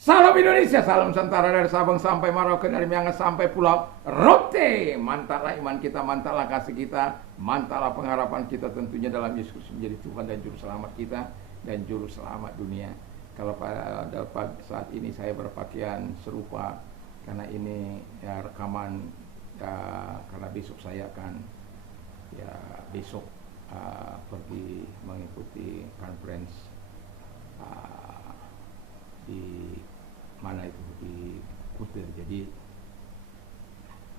Salam Indonesia, salam Nusantara dari Sabang sampai Merauke, dari Miangas sampai Pulau Rote. Mantaplah iman kita, mantaplah kasih kita, mantaplah pengharapan kita tentunya dalam Yesus menjadi Tuhan dan Juru Selamat kita dan Juru Selamat dunia. Kalau pada saat ini saya berpakaian serupa karena ini ya rekaman ya, karena besok saya akan besok pergi mengikuti conference di mana itu di Kutir. Jadi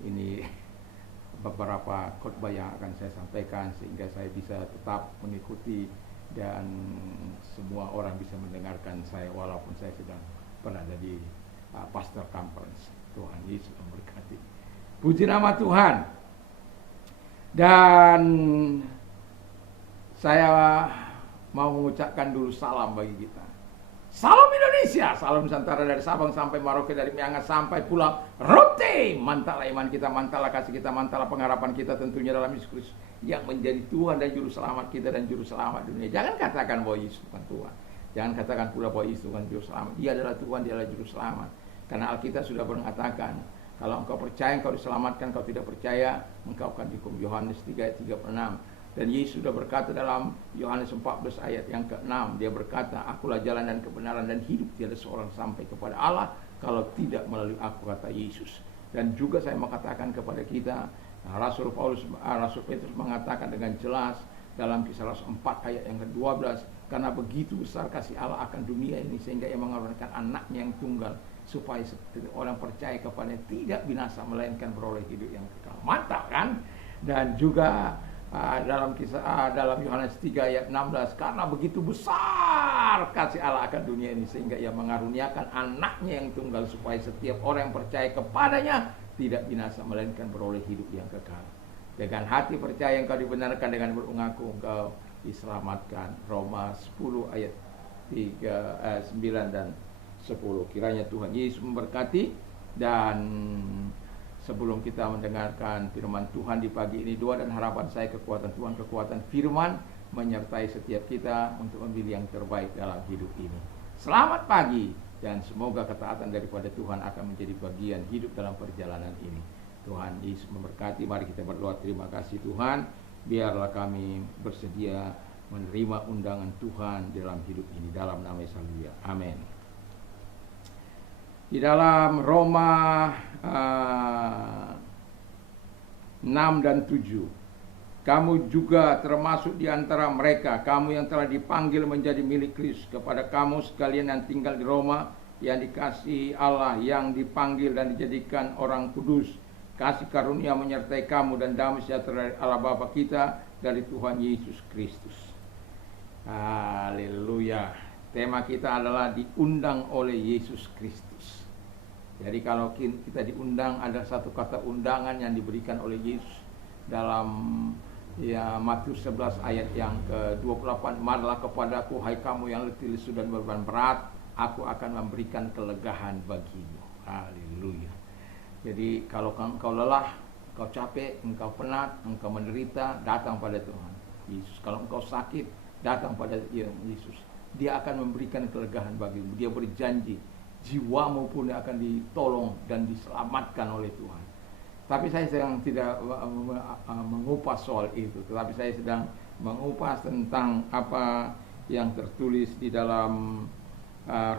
ini beberapa khotbah yang akan saya sampaikan sehingga saya bisa tetap mengikuti dan semua orang bisa mendengarkan saya walaupun saya sedang berada di pastor conference. Tuhan Yesus memberkati. Puji nama Tuhan. Dan saya mau mengucapkan dulu salam bagi kita. Salam Indonesia, salam Nusantara dari Sabang sampai Merauke, dari Miangas sampai Pulau Rote. Mantaplah iman kita, mantaplah kasih kita, mantaplah pengharapan kita tentunya dalam Yesus Kristus yang menjadi Tuhan dan Juru Selamat kita dan Juru Selamat dunia. Jangan katakan bahwa Yesus bukan Tuhan. Jangan katakan pula bahwa Yesus bukan Juru Selamat. Dia adalah Tuhan, dia adalah Juru Selamat. Karena Alkitab sudah mengatakan, kalau engkau percaya engkau diselamatkan, engkau tidak percaya engkau akan dihukum. Yohanes 3 ayat 36. Dan Yesus sudah berkata dalam Yohanes 14 ayat yang ke-6, dia berkata, akulah jalan dan kebenaran dan hidup, tiada seorang sampai kepada Allah kalau tidak melalui aku, kata Yesus. Dan juga saya mau katakan kepada kita, Rasul Petrus mengatakan dengan jelas dalam Kisah Rasul 4 ayat yang ke-12, karena begitu besar kasih Allah akan dunia ini sehingga ia mengorbankan anaknya yang tunggal supaya setiap orang percaya kepadanya tidak binasa melainkan beroleh hidup yang kekal. Mantap kan? Dan juga dalam Yohanes 3 ayat 16, karena begitu besar kasih Allah akan dunia ini sehingga ia mengaruniakan anaknya yang tunggal supaya setiap orang yang percaya kepadanya tidak binasa melainkan beroleh hidup yang kekal. Dengan hati percaya engkau dibenarkan, dengan mengaku engkau diselamatkan. Roma 10 ayat 9 dan 10. Kiranya Tuhan Yesus memberkati. Dan sebelum kita mendengarkan firman Tuhan di pagi ini, doa dan harapan saya kekuatan Tuhan, kekuatan firman menyertai setiap kita untuk memilih yang terbaik dalam hidup ini. Selamat pagi dan semoga ketaatan daripada Tuhan akan menjadi bagian hidup dalam perjalanan ini. Tuhan Yesus memberkati. Mari kita berdoa. Terima kasih Tuhan, biarlah kami bersedia menerima undangan Tuhan dalam hidup ini, dalam nama Yesus. Amin. Di dalam Roma 6 dan 7, kamu juga termasuk di antara mereka, kamu yang telah dipanggil menjadi milik Kristus. Kepada kamu sekalian yang tinggal di Roma, yang dikasihi Allah, yang dipanggil dan dijadikan orang kudus, kasih karunia menyertai kamu dan damai sejahtera dari Allah Bapa kita, dari Tuhan Yesus Kristus. Haleluya. Tema kita adalah diundang oleh Yesus Kristus. Jadi kalau kita diundang, ada satu kata undangan yang diberikan oleh Yesus dalam Matius 11 ayat yang ke-28. Marilah kepadaku hai kamu yang letih lesu dan beban berat, aku akan memberikan kelegaan bagimu. Haleluya. Jadi kalau engkau lelah, engkau capek, engkau penat, engkau menderita, datang pada Tuhan Yesus. Kalau engkau sakit, datang pada Yesus. Dia akan memberikan kelegaan bagimu. Dia berjanji jiwamu pun akan ditolong dan diselamatkan oleh Tuhan. Tapi saya sedang tidak mengupas soal itu, tetapi saya sedang mengupas tentang apa yang tertulis di dalam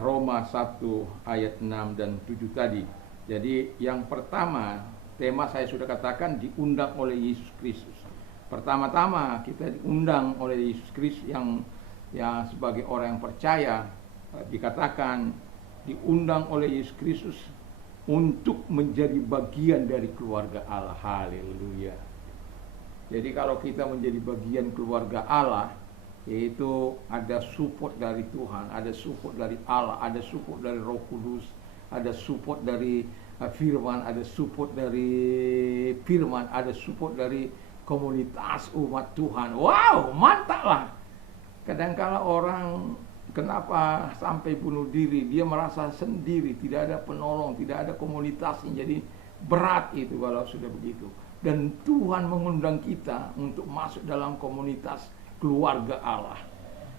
Roma 1 ayat 6 dan 7 tadi. Jadi yang pertama, tema saya sudah katakan, diundang oleh Yesus Kristus. Pertama-tama kita diundang oleh Yesus Kristus yang sebagai orang yang percaya, dikatakan diundang oleh Yesus Kristus untuk menjadi bagian dari keluarga Allah. Haleluya. Jadi kalau kita menjadi bagian keluarga Allah, yaitu ada support dari Tuhan, ada support dari Allah, ada support dari Roh Kudus, ada support dari firman, ada support dari komunitas umat Tuhan. Wow, mantap lah. Kadang-kala orang kenapa sampai bunuh diri? Dia merasa sendiri, tidak ada penolong, tidak ada komunitasnya. Jadi berat itu kalau sudah begitu. Dan Tuhan mengundang kita untuk masuk dalam komunitas keluarga Allah.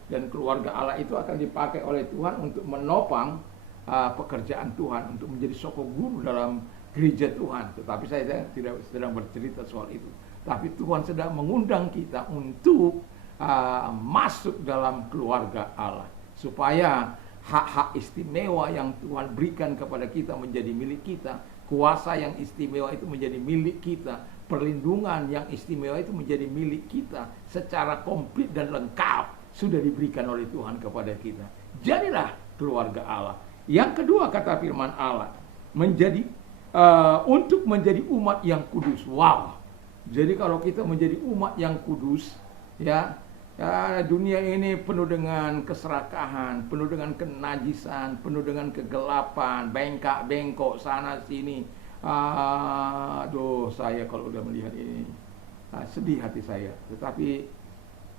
Dan keluarga Allah itu akan dipakai oleh Tuhan untuk menopang pekerjaan Tuhan, untuk menjadi soko guru dalam gereja Tuhan. Tetapi saya tidak sedang bercerita soal itu. Tapi Tuhan sedang mengundang kita untuk masuk dalam keluarga Allah, supaya hak-hak istimewa yang Tuhan berikan kepada kita menjadi milik kita, kuasa yang istimewa itu menjadi milik kita, perlindungan yang istimewa itu menjadi milik kita secara komplit dan lengkap sudah diberikan oleh Tuhan kepada kita. Jadilah keluarga Allah. Yang kedua, kata firman Allah, menjadi untuk menjadi umat yang kudus. Wow. Jadi kalau kita menjadi umat yang kudus, ya, dunia ini penuh dengan keserakahan, penuh dengan kenajisan, penuh dengan kegelapan, bengkak-bengkok sana sini. Aduh, saya kalau udah melihat ini sedih hati saya. Tetapi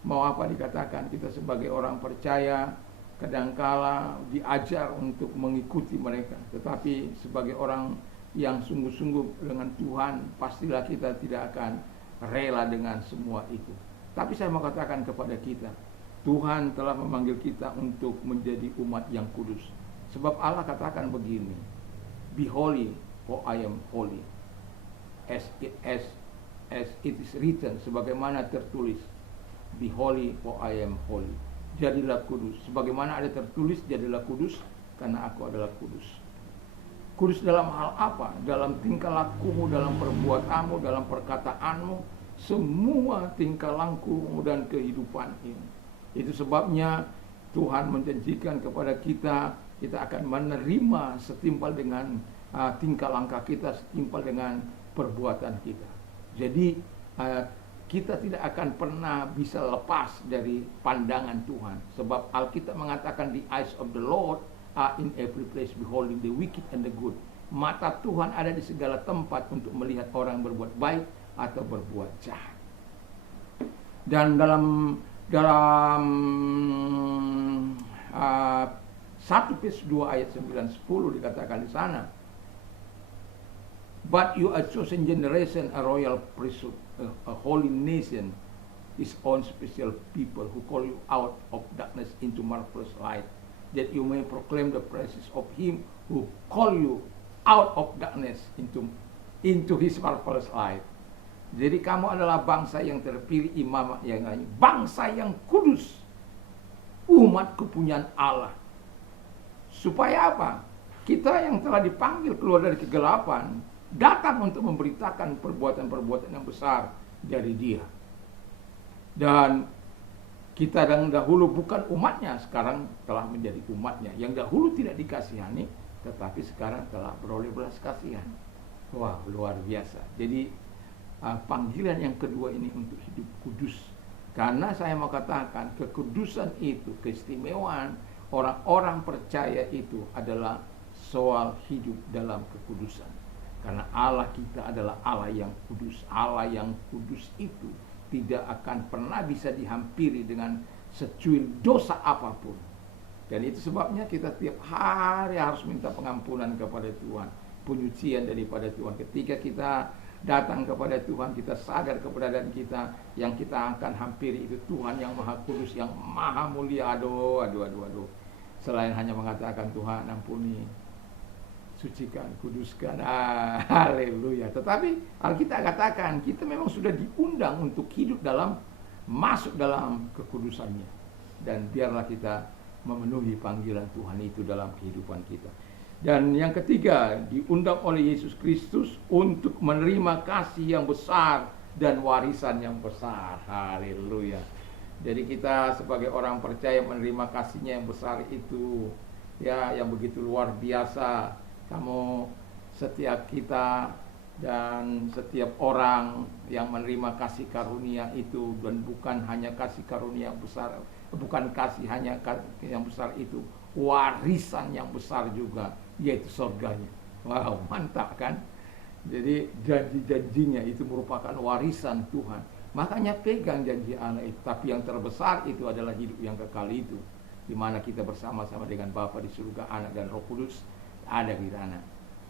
mau apa dikatakan, kita sebagai orang percaya kadangkala diajar untuk mengikuti mereka. Tetapi sebagai orang yang sungguh-sungguh dengan Tuhan, pastilah kita tidak akan rela dengan semua itu. Tapi saya mau katakan kepada kita, Tuhan telah memanggil kita untuk menjadi umat yang kudus. Sebab Allah katakan begini, be holy, for I am holy. As it is written, sebagaimana tertulis, be holy, for I am holy. Jadilah kudus. Sebagaimana ada tertulis, jadilah kudus, karena aku adalah kudus. Kudus dalam hal apa? Dalam tingkah lakumu, dalam perbuatanmu, dalam perkataanmu, semua tingkah lakumu dan kehidupan ini. Itu sebabnya Tuhan menjanjikan kepada kita, kita akan menerima setimpal dengan tingkah langkah kita, setimpal dengan perbuatan kita. Jadi kita tidak akan pernah bisa lepas dari pandangan Tuhan. Sebab Alkitab mengatakan, the eyes of the Lord are in every place, beholding the wicked and the good. Mata Tuhan ada di segala tempat untuk melihat orang berbuat baik atau berbuat jahat. Dan dalam 1 Petrus 2 ayat 9-10 dikatakan di sana, but you are chosen generation, a royal priesthood, a holy nation, his own special people, who call you out of darkness into marvelous light, that you may proclaim the praises of him who call you out of darkness into his marvelous light. Jadi kamu adalah bangsa yang terpilih, imam yang lain, bangsa yang kudus, umat kepunyaan Allah. Supaya apa? Kita yang telah dipanggil keluar dari kegelapan, datang untuk memberitakan perbuatan-perbuatan yang besar dari Dia. Dan kita yang dahulu bukan umatnya, sekarang telah menjadi umatnya. Yang dahulu tidak dikasihani, tetapi sekarang telah beroleh belas kasihan. Wah, luar biasa. Jadi panggilan yang kedua ini untuk hidup kudus. Karena saya mau katakan, kekudusan itu, keistimewaan orang-orang percaya itu adalah soal hidup dalam kekudusan. Karena Allah kita adalah Allah yang kudus. Allah yang kudus itu tidak akan pernah bisa dihampiri dengan secuil dosa apapun. Dan itu sebabnya kita tiap hari harus minta pengampunan kepada Tuhan, penyucian daripada Tuhan. Ketika kita datang kepada Tuhan, kita sadar keberadaan kita, yang kita akan hampiri itu Tuhan yang maha kudus, yang maha mulia. Aduh. Selain hanya mengatakan, Tuhan ampuni, sucikan, kuduskan, haleluya. Tetapi Alkitab katakan kita memang sudah diundang untuk hidup masuk dalam kekudusannya. Dan biarlah kita memenuhi panggilan Tuhan itu dalam kehidupan kita. Dan yang ketiga, diundang oleh Yesus Kristus untuk menerima kasih yang besar dan warisan yang besar. Haleluya. Jadi kita sebagai orang percaya menerima kasihnya yang besar itu, ya, yang begitu luar biasa. Kamu, setiap kita dan setiap orang yang menerima kasih karunia itu, dan bukan hanya kasih karunia yang besar, bukan kasih hanya yang besar itu, warisan yang besar juga, yaitu surganya. Wow, mantap kan? Jadi janji-janjinya itu merupakan warisan Tuhan. Makanya pegang janji Allah itu. Tapi yang terbesar itu adalah hidup yang kekal itu, di mana kita bersama-sama dengan Bapa di surga, Anak dan Roh Kudus ada di sana.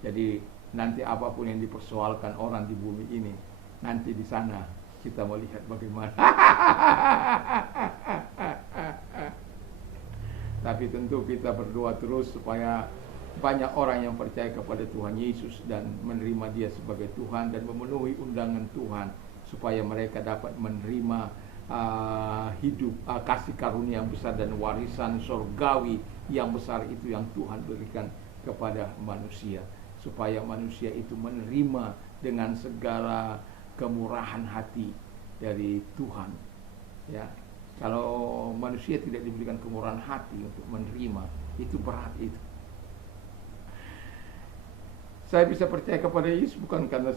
Jadi nanti apapun yang dipersoalkan orang di bumi ini, nanti di sana kita melihat bagaimana. Tapi tentu kita berdoa terus supaya banyak orang yang percaya kepada Tuhan Yesus dan menerima Dia sebagai Tuhan dan memenuhi undangan Tuhan supaya mereka dapat menerima hidup kasih karunia yang besar dan warisan surgawi yang besar itu yang Tuhan berikan kepada manusia, supaya manusia itu menerima dengan segala kemurahan hati dari Tuhan. Ya, kalau manusia tidak diberikan kemurahan hati untuk menerima, itu berat itu. Saya bisa percaya kepada Yesus bukan karena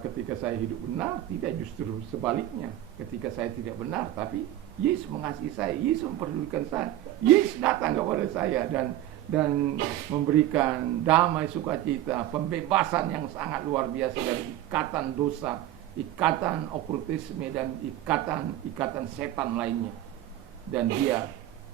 ketika saya hidup benar, tidak, justru sebaliknya. Ketika saya tidak benar, tapi Yesus mengasihi saya, Yesus memperdulikan saya, Yesus datang kepada saya dan memberikan damai, sukacita, pembebasan yang sangat luar biasa dari ikatan dosa, ikatan okultisme dan ikatan setan lainnya. Dan Dia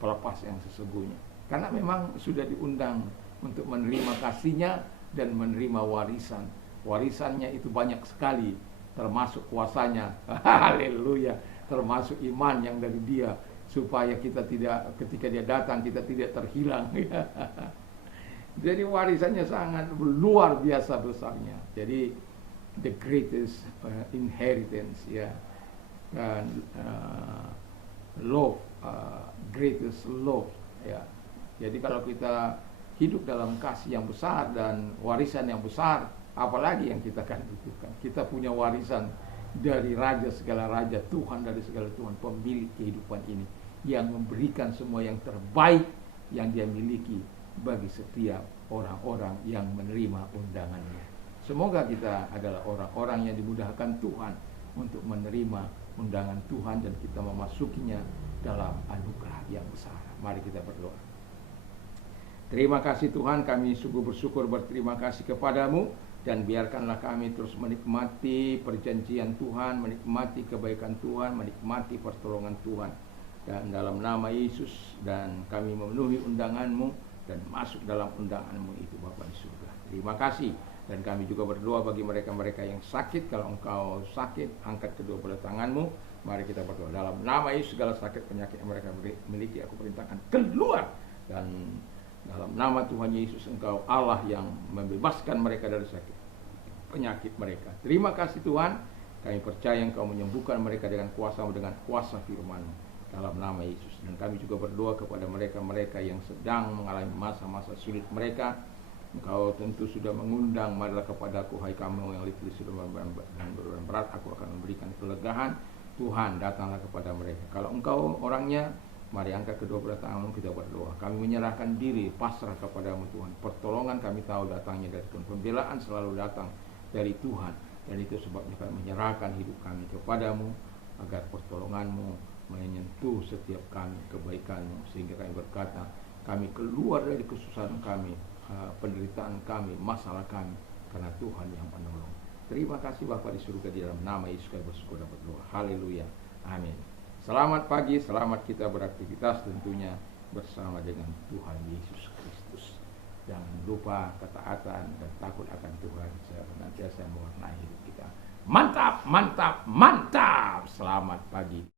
pelepas yang sesungguhnya. Karena memang sudah diundang untuk menerima kasih-Nya dan menerima warisan. Warisannya itu banyak sekali, termasuk kuasanya. Haleluya. Termasuk iman yang dari Dia, supaya kita tidak, ketika Dia datang, kita tidak terhilang. Jadi warisannya sangat luar biasa besarnya. Jadi the greatest inheritance, ya, dan love, greatest love, ya. Jadi kalau kita hidup dalam kasih yang besar dan warisan yang besar, apalagi yang kita akan butuhkan. Kita punya warisan dari Raja segala Raja, Tuhan dari segala Tuhan, pemilik kehidupan ini, yang memberikan semua yang terbaik yang Dia miliki bagi setiap orang-orang yang menerima undangannya. Semoga kita adalah orang-orang yang dimudahkan Tuhan untuk menerima undangan Tuhan dan kita memasukinya dalam anugerah yang besar. Mari kita berdoa. Terima kasih Tuhan, kami sungguh bersyukur, berterima kasih kepadamu, dan biarkanlah kami terus menikmati perjanjian Tuhan, menikmati kebaikan Tuhan, menikmati pertolongan Tuhan. Dan dalam nama Yesus, dan kami memenuhi undangan-Mu dan masuk dalam undangan-Mu itu Bapa di surga. Terima kasih. Dan kami juga berdoa bagi mereka-mereka yang sakit. Kalau engkau sakit, angkat kedua belah tangan-Mu. Mari kita berdoa. Dalam nama Yesus, segala sakit penyakit yang mereka miliki, aku perintahkan keluar. Dan dalam nama Tuhan Yesus, Engkau Allah yang membebaskan mereka dari sakit penyakit mereka. Terima kasih Tuhan. Kami percaya Engkau menyembuhkan mereka dengan kuasa-Mu, dengan kuasa firman-Mu, dalam nama Yesus. Dan kami juga berdoa kepada mereka-mereka yang sedang mengalami masa-masa sulit mereka. Engkau tentu sudah mengundang, marilah kepadaku, hai kamu yang letih sudah dan beban berat, aku akan memberikan kelegaan. Tuhan, datanglah kepada mereka. Kalau Engkau orangnya, mari angkat kedua belah tanganmu, kita berdoa. Kami menyerahkan diri, pasrah kepadamu Tuhan. Pertolongan kami tahu datangnya dari Tuhan. Pembelaan selalu datang dari Tuhan. Dan itu sebabnya kami menyerahkan hidup kami kepadamu, agar pertolonganmu menyentuh setiap kami, kebaikanmu. Sehingga kami berkata, kami keluar dari kesusahan kami, penderitaan kami, masalah kami, karena Tuhan yang menolong. Terima kasih Bapa di surga, di dalam nama Yesus kami bersyukur dan berdoa. Haleluya. Amin. Selamat pagi, selamat kita beraktivitas tentunya bersama dengan Tuhan Yesus Kristus. Jangan lupa ketaatan dan takut akan Tuhan senantiasa mewarnai hidup kita. Mantap, mantap, mantap. Selamat pagi.